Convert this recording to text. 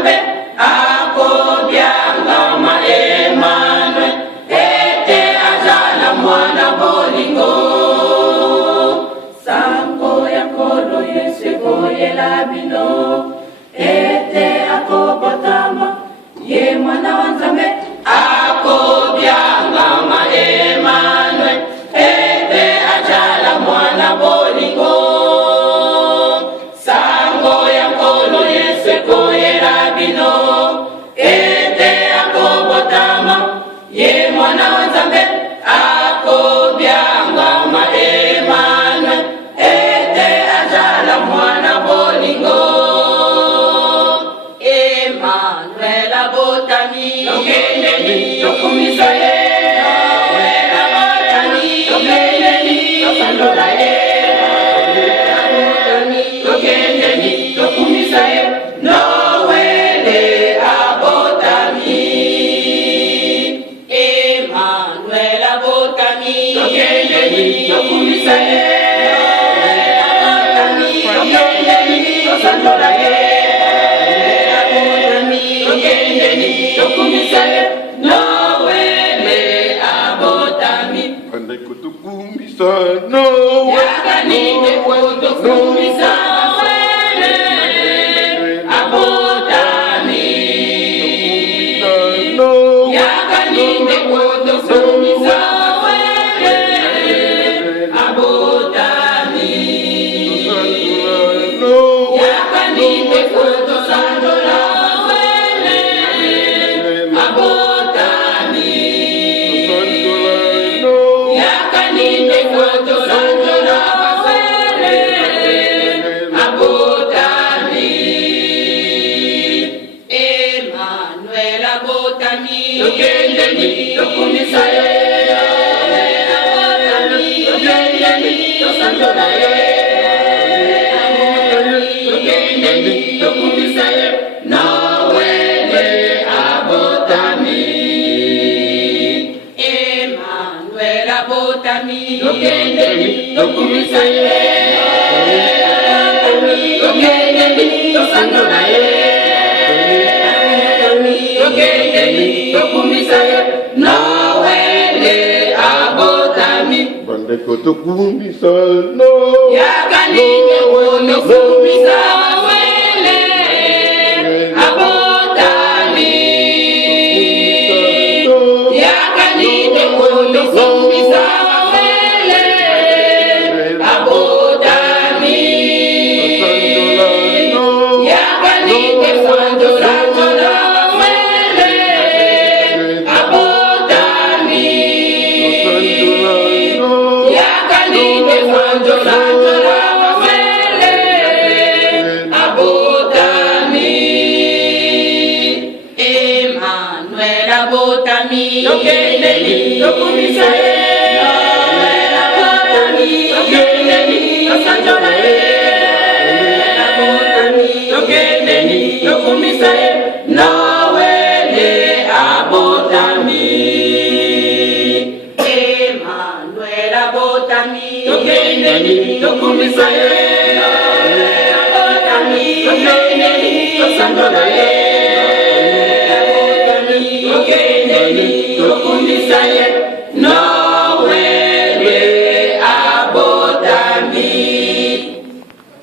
Nzambe akobyanga ma Emmanuel ete azala mwana bolingo sango ya kolo Yesu ekoyela bino ete akobotama ye mwana wa Nzambe akobyanga ma Emmanuel ete azala mwana bolingo sango ya kolo Yesu ekoyela bino ete akobotama ye mwana wa Nzambe akobyanga ma Emmanuel ete azala mwana bolingo Emmanuel abotami tokendeni tokumisa ye Emmanuel abotami tokendeni tosandola ye tokendeni tokumisa ye Noele abotami Emmanuel abotami tokendeni tokumisa ye abotami tokendeni tosandola ye abotami tokendeni tokumisa ye Noele abotami Andeko tukumisa no yakaninde kutukumisa Noele abotami no yakaninde kutukumisa Noele abotami no yakaninde kutusandola Noele abotami no yakaninde kutusandola Noele abotami Emmanuel abotami tokendeni tokumisa ye abotami tokendeni tosandola ye tokendeni tokumisa ye Noele abotami Emmanuel abotami tokendeni tokumisa ye abotami tokendeni tosandola ye tokendeni tokumisa ye Noele abotami Bandeko tukumisa no yakaninde kutukumisa Noele abotami yakaninde kutukumisa Noele abotami yakaninde kutusandola Noele abotami yakaninde kutusandola Noele abotami Emmanuel abotami tokendeni tokumisa ye Noele abotami tokendeni tosandola ye abotami tokendeni tokumisa ye Noele abotami Emmanuel abotami tokendeni tokumisa ye Noele abotami tokendeni tosandola ye